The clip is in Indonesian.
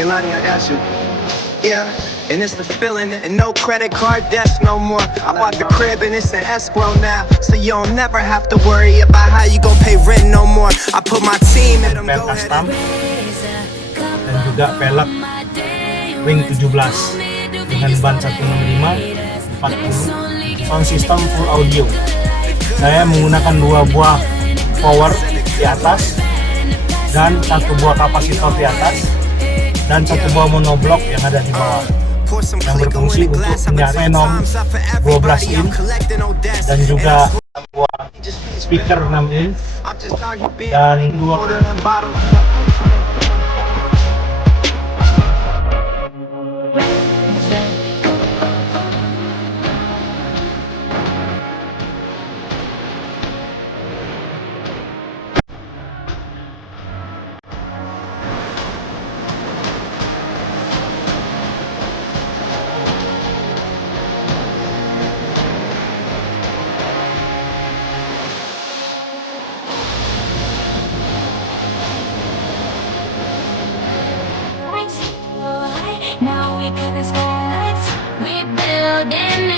Hey Lonnie, I got you. Yeah, and it's the feeling, and no credit card debts no more. I bought the crib and it's an escrow now, so you don't never have to worry about how you gon' pay rent no more. I put my team in them. Pel custom dan juga pelek ring 17 dengan ban 165 40 sound system full audio. Saya menggunakan 2 buah power di atas dan 1 buah kapasitor di atas dan 1 buah monoblock yang ada di bawah yang berfungsi untuk menyaring Venom 12 in dan juga 6 buah speaker 6 in dan 2 Now we got the skylights, we building